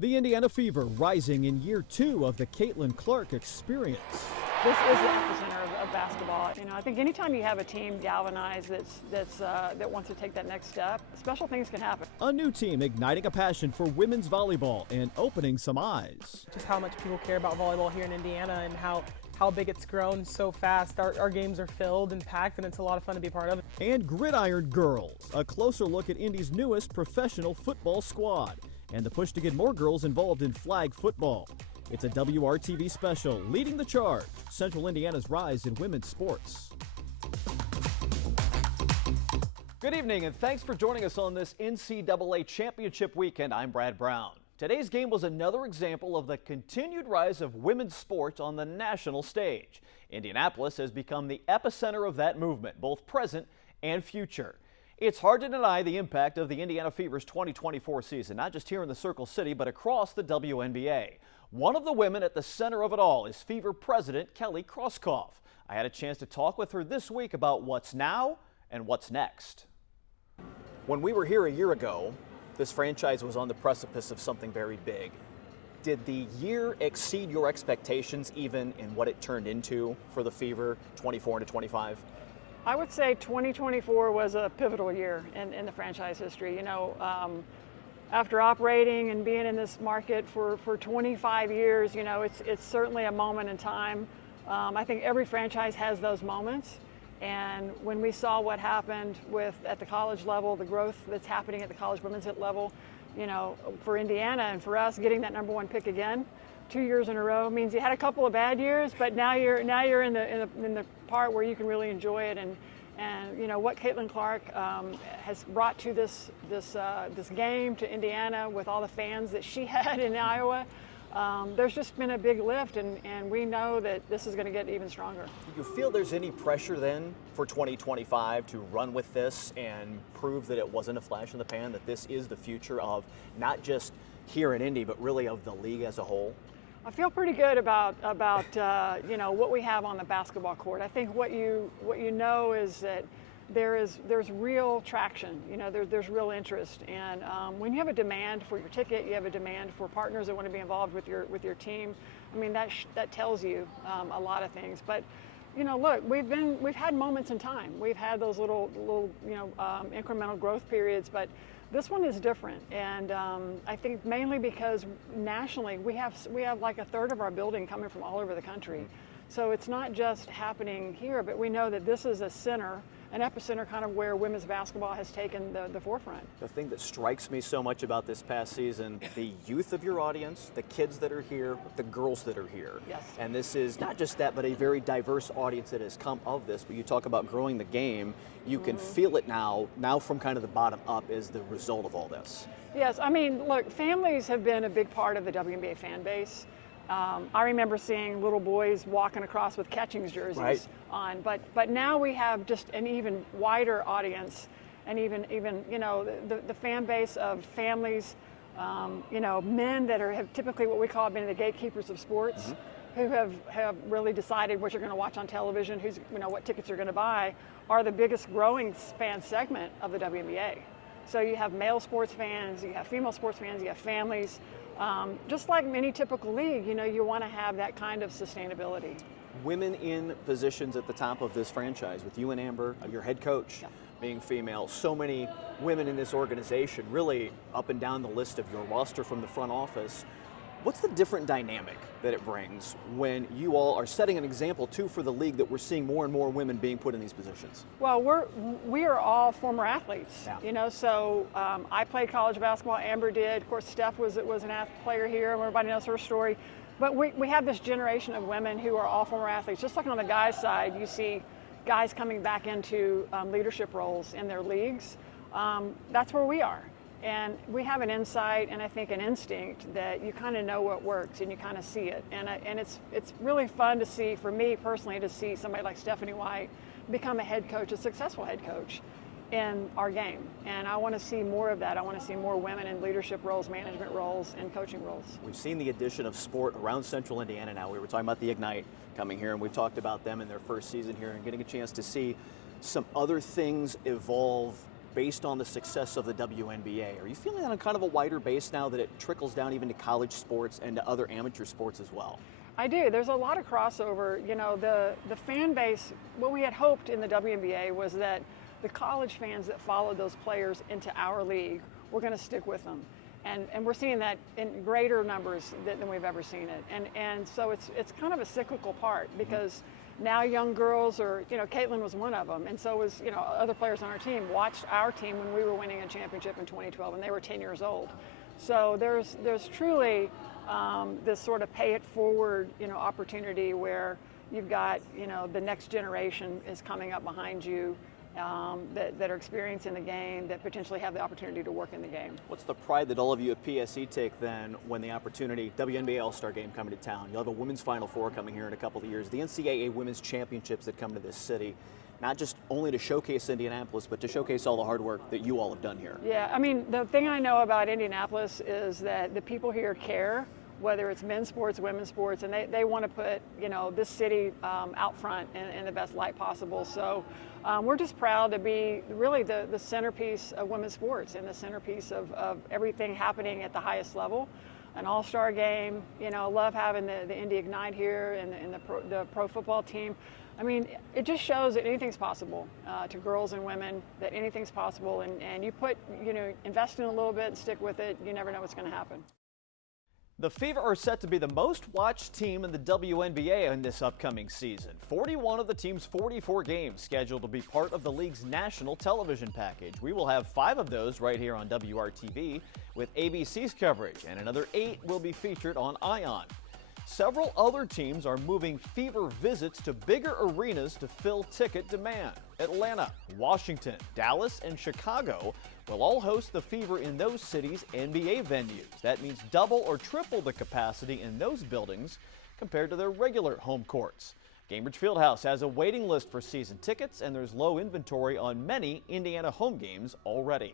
The Indiana Fever rising in year 2 of the Caitlin Clark experience. This is the epicenter of basketball. You know, I think anytime you have a team galvanized that wants to take that next step, special things can happen. A new team igniting a passion for women's volleyball and opening some eyes. Just how much people care about volleyball here in Indiana and how big it's grown so fast. Our games are filled and packed, and it's a lot of fun to be a part of. And Gridiron Girls, a closer look at Indy's newest professional football squad and the push to get more girls involved in flag football. It's a WRTV special leading the charge, Central Indiana's rise in women's sports. Good evening and thanks for joining us on this NCAA Championship weekend. I'm Brad Brown. Today's game was another example of the continued rise of women's sports on the national stage. Indianapolis has become the epicenter of that movement, both present and future. It's hard to deny the impact of the Indiana Fever's 2024 season, not just here in the Circle City, but across the WNBA. One of the women at the center of it all is Fever President Kelly Krauskopf. I had a chance to talk with her this week about what's now and what's next. When we were here a year ago, this franchise was on the precipice of something very big. Did the year exceed your expectations even in what it turned into for the Fever 24 to 25? I would say 2024 was a pivotal year in the franchise history. You know, after operating and being in this market for 25 years, you know, it's certainly a moment in time. I think every franchise has those moments. And when we saw what happened at the college level, the growth that's happening at the college women's level, you know, for Indiana and for us, getting that #1 pick again, 2 years in a row means you had a couple of bad years, but now you're in the part where you can really enjoy it. And you know what Caitlin Clark has brought to this game to Indiana with all the fans that she had in Iowa. There's just been a big lift, and we know that this is going to get even stronger. Do you feel there's any pressure then for 2025 to run with this and prove that it wasn't a flash in the pan, that this is the future of not just here in Indy, but really of the league as a whole? I feel pretty good about you know, what we have on the basketball court. I think what you know is that there's real traction. You know, there's real interest, and when you have a demand for your ticket, you have a demand for partners that want to be involved with your team. I mean, that tells you a lot of things. But you know, look, we've had moments in time. We've had those little you know, incremental growth periods, but this one is different, and I think mainly because nationally we have like a third of our building coming from all over the country. So it's not just happening here, but we know that this is a center, an epicenter kind of where women's basketball has taken the forefront. The thing that strikes me so much about this past season, the youth of your audience, the kids that are here, the girls that are here. Yes. And this is not just that, but a very diverse audience that has come of this. But you talk about growing the game, you can feel it now from kind of the bottom up is the result of all this. Yes, I mean, look, families have been a big part of the WNBA fan base. I remember seeing little boys walking across with Catchings jerseys on, but now we have just an even wider audience, and even you know, the fan base of families, you know, men that have typically what we call been the gatekeepers of sports, who have really decided what you're going to watch on television, you know, what tickets you're going to buy, are the biggest growing fan segment of the WNBA. So you have male sports fans, you have female sports fans, you have families. Just like any typical league, you know, you want to have that kind of sustainability. Women in positions at the top of this franchise, with you and Amber, your head coach, being female, so many women in this organization, really up and down the list of your roster from the front office. What's the different dynamic that it brings when you all are setting an example, too, for the league, that we're seeing more and more women being put in these positions? Well, we are all former athletes, you know, so I played college basketball, Amber did. Of course, Steph was an player here, and everybody knows her story. But we have this generation of women who are all former athletes. Just like on the guys' side, you see guys coming back into leadership roles in their leagues. That's where we are. And we have an insight and I think an instinct that you kind of know what works and you kind of see it. And it's really fun to see, for me personally, to see somebody like Stephanie White become a head coach, a successful head coach in our game. And I want to see more of that. I want to see more women in leadership roles, management roles, and coaching roles. We've seen the addition of sport around Central Indiana now. We were talking about the Ignite coming here, and we've talked about them in their first season here and getting a chance to see some other things evolve based on the success of the WNBA. Are you feeling that on kind of a wider base now that it trickles down even to college sports and to other amateur sports as well? I do. There's a lot of crossover. You know, the fan base, what we had hoped in the WNBA was that the college fans that followed those players into our league were going to stick with them. And we're seeing that in greater numbers than we've ever seen it. And so it's kind of a cyclical part, because now young girls are, you know, Caitlin was one of them, and so was, you know, other players on our team watched our team when we were winning a championship in 2012, and they were 10 years old. So there's truly this sort of pay it forward, you know, opportunity where you've got, you know, the next generation is coming up behind you that are experiencing the game, that potentially have the opportunity to work in the game. What's the pride that all of you at PSE take then when the opportunity, WNBA All-Star Game coming to town, you'll have a women's Final Four coming here in a couple of years, the NCAA Women's Championships that come to this city, not just only to showcase Indianapolis, but to showcase all the hard work that you all have done here? Yeah, I mean, the thing I know about Indianapolis is that the people here care, whether it's men's sports, women's sports, and they want to put, you know, this city out front in the best light possible. So we're just proud to be really the centerpiece of women's sports and the centerpiece of everything happening at the highest level. An all-star game, you know, love having the Indy Ignite here and the pro football team. I mean, it just shows that anything's possible to girls and women, that anything's possible, and you put, you know, invest in a little bit and stick with it, you never know what's going to happen. The Fever are set to be the most watched team in the WNBA in this upcoming season. 41 of the team's 44 games scheduled to be part of the league's national television package. We will have 5 of those right here on WRTV with ABC's coverage, and another 8 will be featured on ION. Several other teams are moving Fever visits to bigger arenas to fill ticket demand. Atlanta, Washington, Dallas, and Chicago will all host the Fever in those cities' NBA venues. That means double or triple the capacity in those buildings compared to their regular home courts. Gainbridge Fieldhouse has a waiting list for season tickets, and there's low inventory on many Indiana home games already.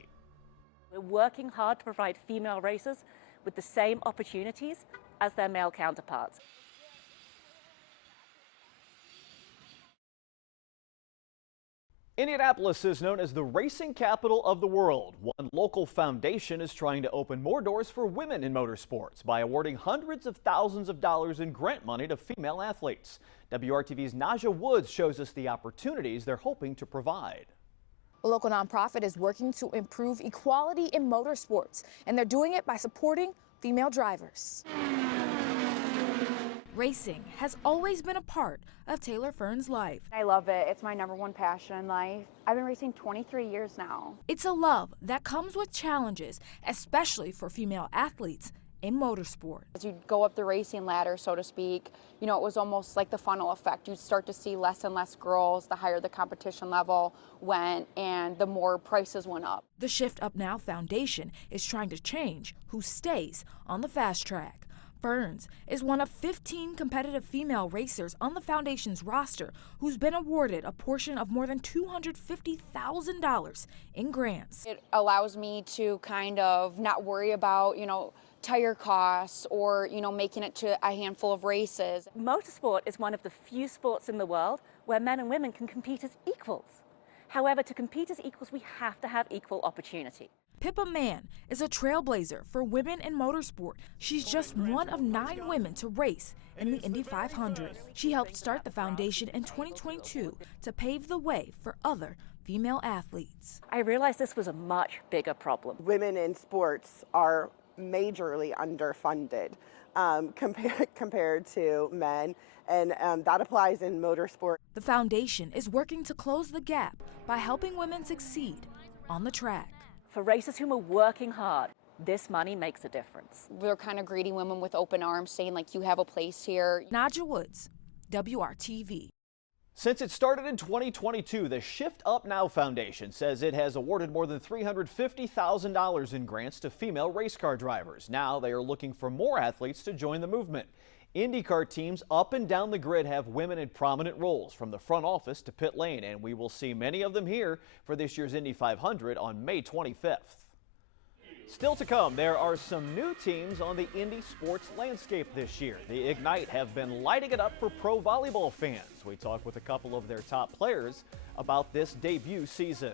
We're working hard to provide female racers with the same opportunities as their male counterparts. Indianapolis is known as the racing capital of the world. One local foundation is trying to open more doors for women in motorsports by awarding hundreds of thousands of dollars in grant money to female athletes. WRTV's Naja Woods shows us the opportunities they're hoping to provide. The local nonprofit is working to improve equality in motorsports, and they're doing it by supporting female drivers. Racing has always been a part of Taylor Fern's life. I love it. It's my #1 passion in life. I've been racing 23 years now. It's a love that comes with challenges, especially for female athletes in motorsport. As you go up the racing ladder, so to speak, you know, it was almost like the funnel effect. You start to see less and less girls the higher the competition level went and the more prices went up. The Shift Up Now Foundation is trying to change who stays on the fast track. Burns is one of 15 competitive female racers on the foundation's roster who's been awarded a portion of more than $250,000 in grants. It allows me to kind of not worry about, you know, tire costs or, you know, making it to a handful of races. Motorsport is one of the few sports in the world where men and women can compete as equals. However, to compete as equals, we have to have equal opportunity. Pippa Mann is a trailblazer for women in motorsport. She's just one of 9 women to race in the Indy 500. She helped start the foundation in 2022 to pave the way for other female athletes. I realized this was a much bigger problem. Women in sports are majorly underfunded compared to men, and that applies in motorsport. The foundation is working to close the gap by helping women succeed on the track. For racers who are working hard, this money makes a difference. They're kind of greeting women with open arms, saying like, you have a place here. Naja Woods, WRTV. Since it started in 2022, the Shift Up Now Foundation says it has awarded more than $350,000 in grants to female race car drivers. Now they are looking for more athletes to join the movement. IndyCar teams up and down the grid have women in prominent roles, from the front office to pit lane, and we will see many of them here for this year's Indy 500 on May 25th. Still to come, there are some new teams on the Indy sports landscape this year. The Ignite have been lighting it up for pro volleyball fans. We talked with a couple of their top players about this debut season.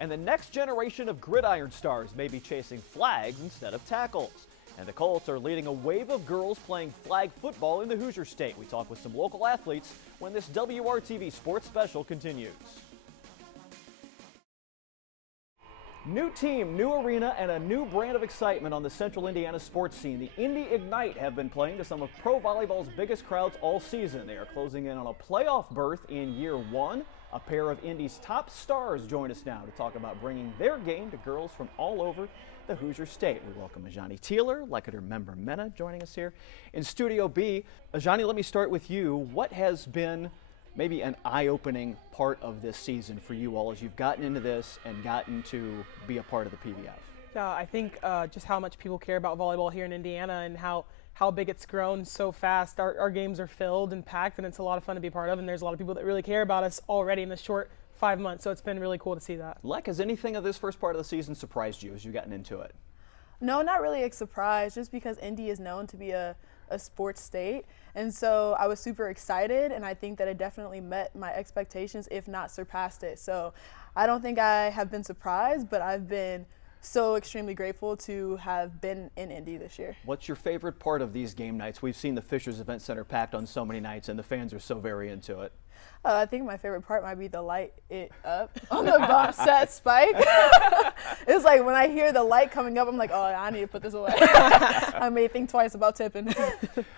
And the next generation of gridiron stars may be chasing flags instead of tackles. And the Colts are leading a wave of girls playing flag football in the Hoosier State. We talk with some local athletes when this WRTV Sports Special continues. New team, new arena, and a new brand of excitement on the Central Indiana sports scene. The Indy Ignite have been playing to some of pro volleyball's biggest crowds all season. They are closing in on a playoff berth in year one. A pair of Indy's top stars join us now to talk about bringing their game to girls from all over the Hoosier State. We welcome Ajani Taylor, Leketer member Mena, joining us here in Studio B. Ajani, let me start with you. What has been maybe an eye-opening part of this season for you all as you've gotten into this and gotten to be a part of the PVF? Yeah, I think just how much people care about volleyball here in Indiana and how big it's grown so fast. Our games are filled and packed, and it's a lot of fun to be a part of, and there's a lot of people that really care about us already in this short 5 months, so it's been really cool to see that. Lek, has anything of this first part of the season surprised you as you've gotten into it? No, not really a surprise, just because Indy is known to be a sports state. And so I was super excited, and I think that it definitely met my expectations, if not surpassed it. So I don't think I have been surprised, but I've been so extremely grateful to have been in Indy this year. What's your favorite part of these game nights? We've seen the Fishers Event Center packed on so many nights, and the fans are so very into it. I think my favorite part might be the light it up on the bump set spike. It's like when I hear the light coming up, I'm like, oh, I need to put this away. I may think twice about tipping.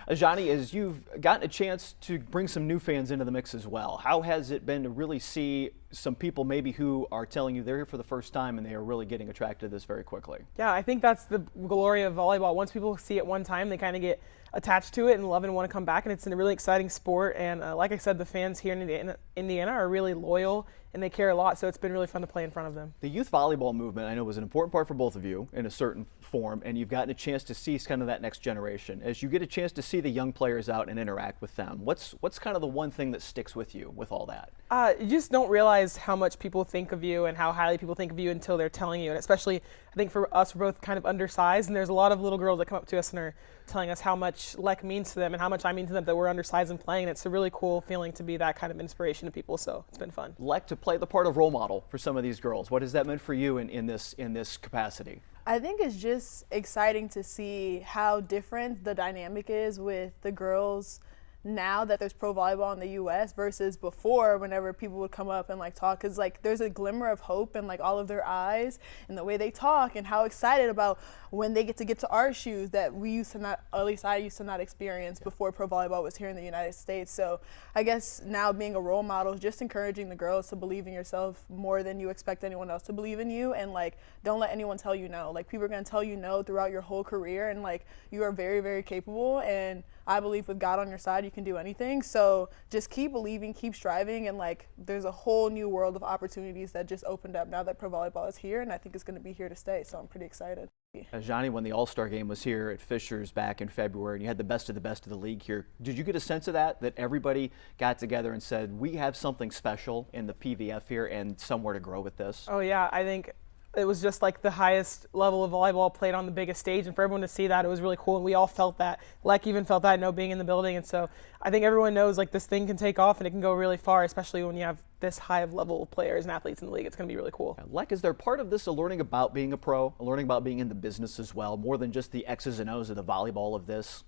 Ajani, as you've gotten a chance to bring some new fans into the mix as well, how has it been to really see some people maybe who are telling you they're here for the first time and they are really getting attracted to this very quickly? Yeah, I think that's the glory of volleyball. Once people see it one time, they kind of get attached to it and love it and want to come back, and it's a really exciting sport. And like I said, the fans here in Indiana are really loyal and they care a lot, so it's been really fun to play in front of them. The youth volleyball movement, I know, was an important part for both of you in a certain form, and you've gotten a chance to see kind of that next generation. As you get a chance to see the young players out and interact with them, what's kind of the one thing that sticks with you with all that? You just don't realize how much people think of you and how highly people think of you until they're telling you. And especially, I think for us, we're both kind of undersized, and there's a lot of little girls that come up to us and are telling us how much Lek means to them and how much I mean to them, that we're undersized and playing. And it's a really cool feeling to be that kind of inspiration to people, so it's been fun. Lek, to play the part of role model for some of these girls, what has that meant for you in this capacity? I think it's just exciting to see how different the dynamic is with the girls now that there's pro volleyball in the U.S. versus before, whenever people would come up and like talk, because like there's a glimmer of hope in like all of their eyes and the way they talk and how excited about when they get to our shoes that we used to not, or at least I used to not experience before pro volleyball was here in the United States. So I guess now being a role model is just encouraging the girls to believe in yourself more than you expect anyone else to believe in you, and like don't let anyone tell you no. Like people are going to tell you no throughout your whole career, and like you are very, very capable, and I believe with God on your side, you can do anything. So just keep believing, keep striving, and like there's a whole new world of opportunities that just opened up now that pro volleyball is here, and I think it's going to be here to stay. So I'm pretty excited. Ajani, when the All-Star game was here at Fishers back in February, and you had the best of the league here, did you get a sense of that everybody got together and said, we have something special in the PVF here and somewhere to grow with this? Oh yeah, I think it was just like the highest level of volleyball played on the biggest stage, and for everyone to see that, it was really cool, and we all felt that. Lek even felt that, being in the building, and so I think everyone knows like this thing can take off and it can go really far, especially when you have this high of level players and athletes in the league. It's going to be really cool. Lek, is there part of this a learning about being a pro, a learning about being in the business as well, more than just the X's and O's of the volleyball of this?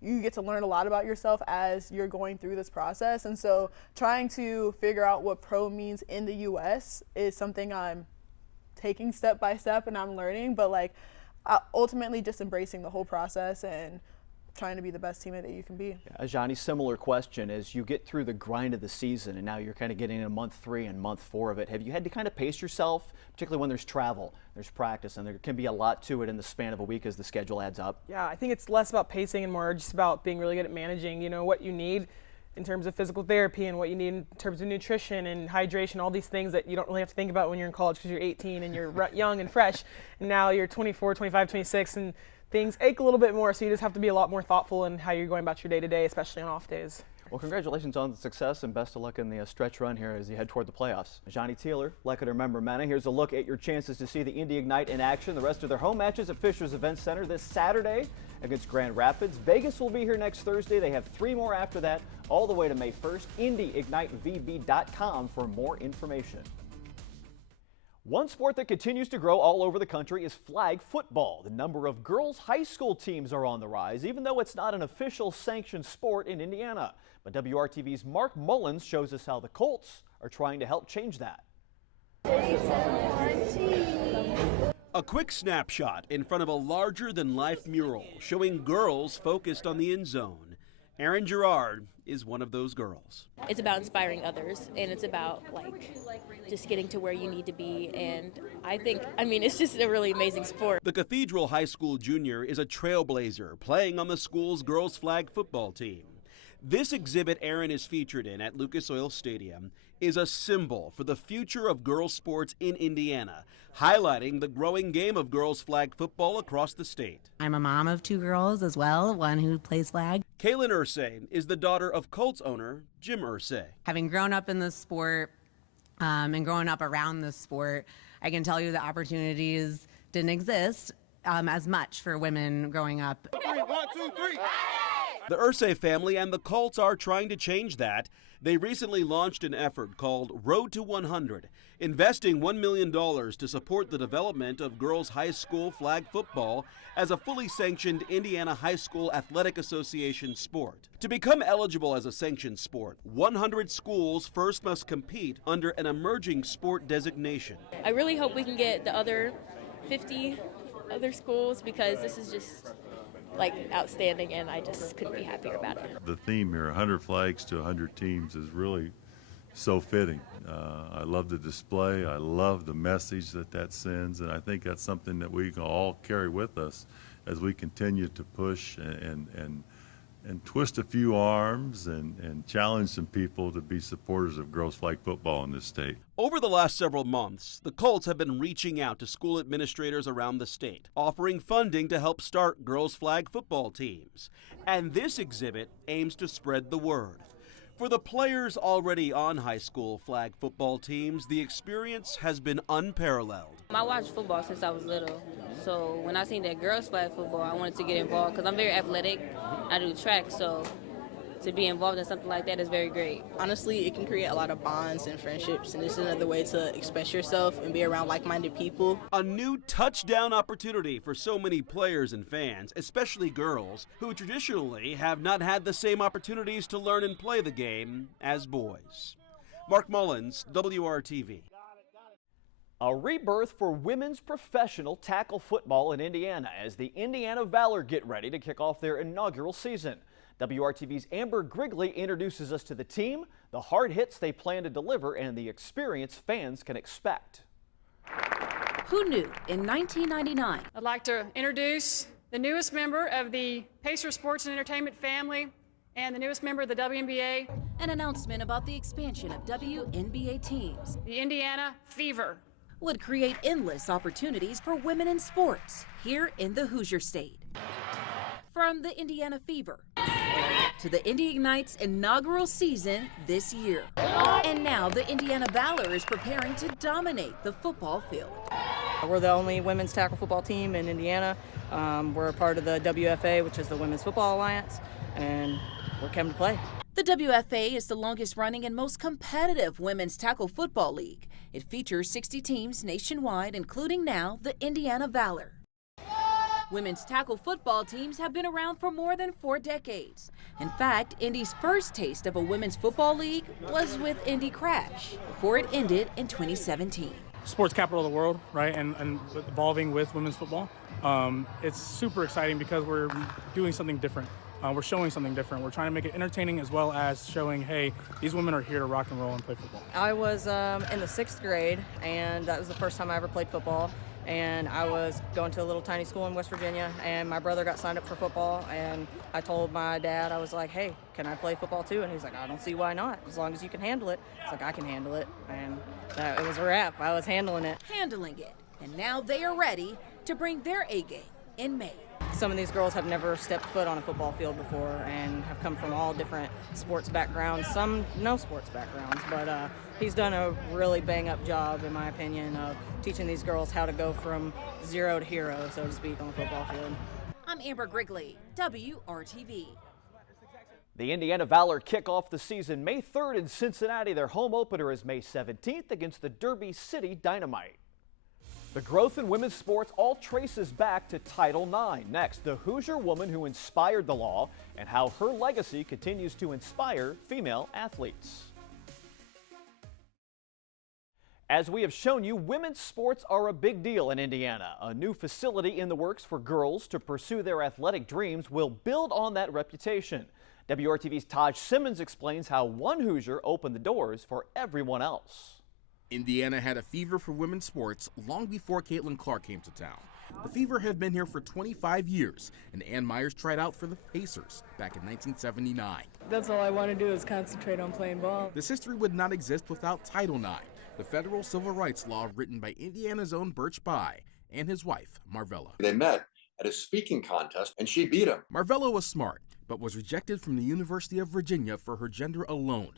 You get to learn a lot about yourself as you're going through this process, and so trying to figure out what pro means in the U.S. is something I'm taking step by step and I'm learning, but like ultimately just embracing the whole process and trying to be the best teammate that you can be. Yeah, Ajani, similar question. As you get through the grind of the season and now you're kind of getting into month 3 and month 4 of it, have you had to kind of pace yourself, particularly when there's travel, there's practice, and there can be a lot to it in the span of a week as the schedule adds up? Yeah, I think it's less about pacing and more just about being really good at managing, what you need in terms of physical therapy and what you need in terms of nutrition and hydration, all these things that you don't really have to think about when you're in college because you're 18 and you're young and fresh, and now you're 24, 25, 26, and things ache a little bit more, so you just have to be a lot more thoughtful in how you're going about your day-to-day, especially on off days. Well, congratulations on the success and best of luck in the stretch run here as you head toward the playoffs. Ajani Taylor, Leketer member Mena. Here's a look at your chances to see the Indy Ignite in action. The rest of their home matches at Fishers Event Center this Saturday against Grand Rapids. Vegas will be here next Thursday. They have 3 more after that, all the way to May 1st. IndyIgniteVB.com for more information. One sport that continues to grow all over the country is flag football. The number of girls' high school teams are on the rise, even though it's not an official sanctioned sport in Indiana. But WRTV's Mark Mullins shows us how the Colts are trying to help change that. A quick snapshot in front of a larger-than-life mural showing girls focused on the end zone. Erin Gerard is one of those girls. It's about inspiring others, and it's about just getting to where you need to be, and I mean, it's just a really amazing sport. The Cathedral High School junior is a trailblazer playing on the school's girls flag football team. This exhibit Erin is featured in at Lucas Oil Stadium is a symbol for the future of girls sports in Indiana, highlighting the growing game of girls flag football across the state. I'm a mom of two girls as well, one who plays flag. Kaylin Irsay is the daughter of Colts owner Jim Irsay. Having grown up in this sport and growing up around this sport, I can tell you the opportunities didn't exist as much for women growing up. 1, 2, 3. The Irsay family and the Colts are trying to change that. They recently launched an effort called Road to 100, investing $1 million to support the development of girls' high school flag football as a fully sanctioned Indiana High School Athletic Association sport. To become eligible as a sanctioned sport, 100 schools first must compete under an emerging sport designation. I really hope we can get the other 50 other schools, because this is just outstanding, and I just couldn't be happier about it. The theme here, 100 flags to 100 teams, is really so fitting. I love the display. I love the message that sends, and I think that's something that we can all carry with us as we continue to push and twist a few arms and challenge some people to be supporters of girls flag football in this state. Over the last several months, the Colts have been reaching out to school administrators around the state, offering funding to help start girls flag football teams. And this exhibit aims to spread the word. For the players already on high school flag football teams, the experience has been unparalleled. I watched football since I was little, so when I seen that girls flag football, I wanted to get involved because I'm very athletic. I do track, so to be involved in something like that is very great. Honestly, it can create a lot of bonds and friendships, and it's another way to express yourself and be around like-minded people. A new touchdown opportunity for so many players and fans, especially girls, who traditionally have not had the same opportunities to learn and play the game as boys. Mark Mullins, WRTV. A rebirth for women's professional tackle football in Indiana as the Indiana Valor get ready to kick off their inaugural season. WRTV's Amber Grigley introduces us to the team, the hard hits they plan to deliver, and the experience fans can expect. Who knew in 1999? I'd like to introduce the newest member of the Pacer Sports and Entertainment family and the newest member of the WNBA. An announcement about the expansion of WNBA teams. The Indiana Fever would create endless opportunities for women in sports here in the Hoosier State. From the Indiana Fever to the Indy Ignite's inaugural season this year. And now the Indiana Valor is preparing to dominate the football field. We're the only women's tackle football team in Indiana. We're a part of the WFA, which is the Women's Football Alliance, and we're coming to play. The WFA is the longest running and most competitive women's tackle football league. It features 60 teams nationwide, including now the Indiana Valor. Women's tackle football teams have been around for more than 4 decades. In fact, Indy's first taste of a women's football league was with Indy Crash before it ended in 2017. Sports capital of the world, right, and evolving with women's football. It's super exciting because we're doing something different. We're showing something different. We're trying to make it entertaining as well as showing, hey, these women are here to rock and roll and play football. I was in the 6th grade, and that was the first time I ever played football. And I was going to a little tiny school in West Virginia, and my brother got signed up for football, and I told my dad, I was like, hey, can I play football too? And he's like, I don't see why not, as long as you can handle it. I was like, I can handle it, and it was a wrap. I was handling it. Handling it, and now they are ready to bring their A-game in May. Some of these girls have never stepped foot on a football field before and have come from all different sports backgrounds, some no sports backgrounds, but he's done a really bang-up job, in my opinion, of teaching these girls how to go from zero to hero, so to speak, on the football field. I'm Amber Grigley, WRTV. The Indiana Valor kick off the season May 3rd in Cincinnati. Their home opener is May 17th against the Derby City Dynamite. The growth in women's sports all traces back to Title IX. Next, the Hoosier woman who inspired the law and how her legacy continues to inspire female athletes. As we have shown you, women's sports are a big deal in Indiana. A new facility in the works for girls to pursue their athletic dreams will build on that reputation. WRTV's Taj Simmons explains how one Hoosier opened the doors for everyone else. Indiana had a fever for women's sports long before Caitlin Clark came to town. The Fever have been here for 25 years, and Ann Myers tried out for the Pacers back in 1979. That's all I want to do is concentrate on playing ball. This history would not exist without Title IX, the federal civil rights law written by Indiana's own Birch Bayh and his wife, Marvella. They met at a speaking contest, and she beat him. Marvella was smart, but was rejected from the University of Virginia for her gender alone.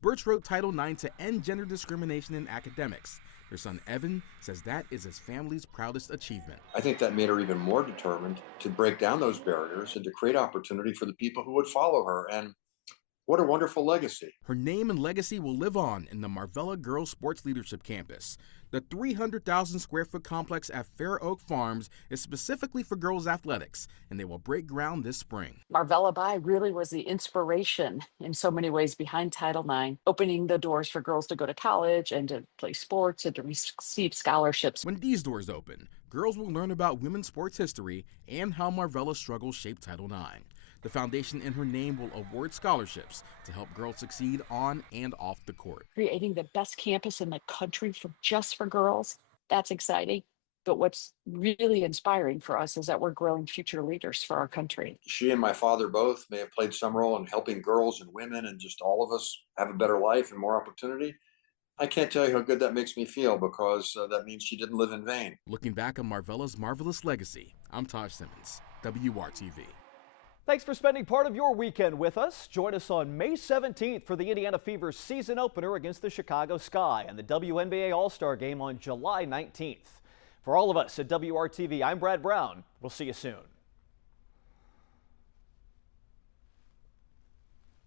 Birch wrote Title IX to end gender discrimination in academics. Her son Evan says that is his family's proudest achievement. I think that made her even more determined to break down those barriers and to create opportunity for the people who would follow her. And what a wonderful legacy. Her name and legacy will live on in the Marvella Girls Sports Leadership Campus. The 300,000 square foot complex at Fair Oak Farms is specifically for girls athletics, and they will break ground this spring. Marvella Bayh really was the inspiration in so many ways behind Title IX, opening the doors for girls to go to college and to play sports and to receive scholarships. When these doors open, girls will learn about women's sports history and how Marvella's struggles shaped Title IX. The foundation in her name will award scholarships to help girls succeed on and off the court. Creating the best campus in the country just for girls, that's exciting. But what's really inspiring for us is that we're growing future leaders for our country. She and my father both may have played some role in helping girls and women and just all of us have a better life and more opportunity. I can't tell you how good that makes me feel, because that means she didn't live in vain. Looking back on Marvella's marvelous legacy, I'm Taj Simmons, WRTV. Thanks for spending part of your weekend with us. Join us on May 17th for the Indiana Fever's season opener against the Chicago Sky and the WNBA All-Star Game on July 19th. For all of us at WRTV, I'm Brad Brown. We'll see you soon.